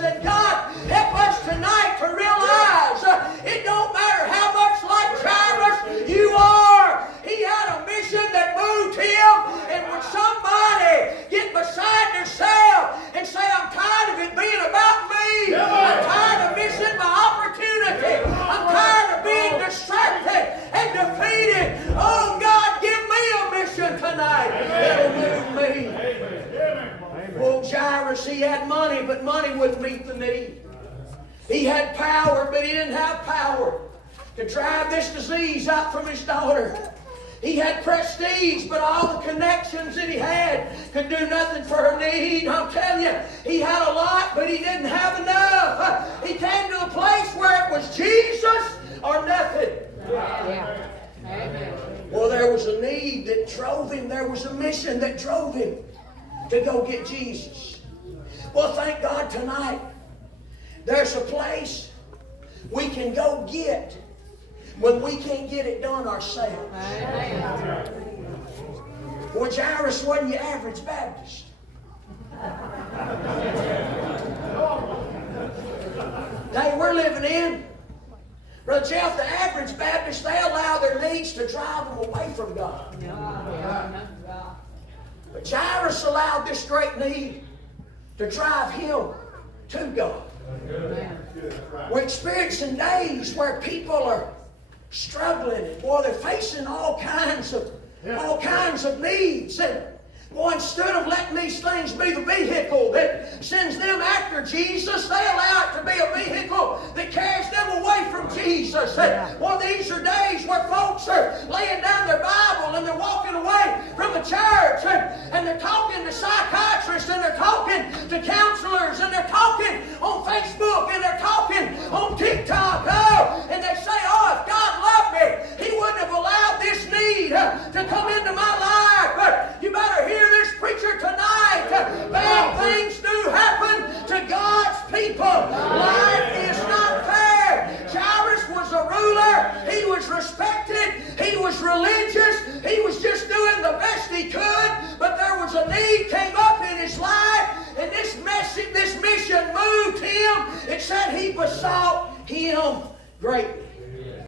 Jesus. And God, help us tonight to realize it don't matter how much like Jairus you are. He had a mission that moved him. And when somebody get beside themselves and say, I'm tired of it being about me. I'm tired of missing my opportunity. I'm tired of being distracted and defeated. Oh God, give me a mission tonight that'll move me. Oh, Jairus, he had money, but money wouldn't meet the need. He had power, but he didn't have power to drive this disease out from his daughter. He had prestige, but all the connections that he had could do nothing for her need. I'm telling you, he had a lot, but he didn't have enough. He came to the place where it was Jesus or nothing. Well, there was a need that drove him. There was a mission that drove him to go get Jesus. Well, thank God tonight there's a place we can go get when we can't get it done ourselves. Well, Jairus wasn't your average Baptist. Day we're living in, Brother Jeff, the average Baptist, they allow their needs to drive them away from God. But Jairus allowed this great need to drive him to God. We're experiencing days where people are struggling, and boy, they're facing all kinds of needs. And boy, instead of letting these things be the vehicle that sends them after Jesus, they allow it to be a vehicle that carries them away from Jesus. And boy, these are days where folks are laying down their Bible and they're walking away from the church, and they're talking to psychiatrists, and they're talking to counselors, and they're talking on Facebook, and they're talking on TikTok. Oh, and they say, oh, if God loved me, He wouldn't have allowed this need to come into my life. But you better hear this preacher tonight. Bad things do happen to God's people. Life is not fair. Jairus was a ruler. He was respected. He was religious. He was just doing the best he could. But there was a need came up in his life, and this mission moved him. It said he besought him greatly.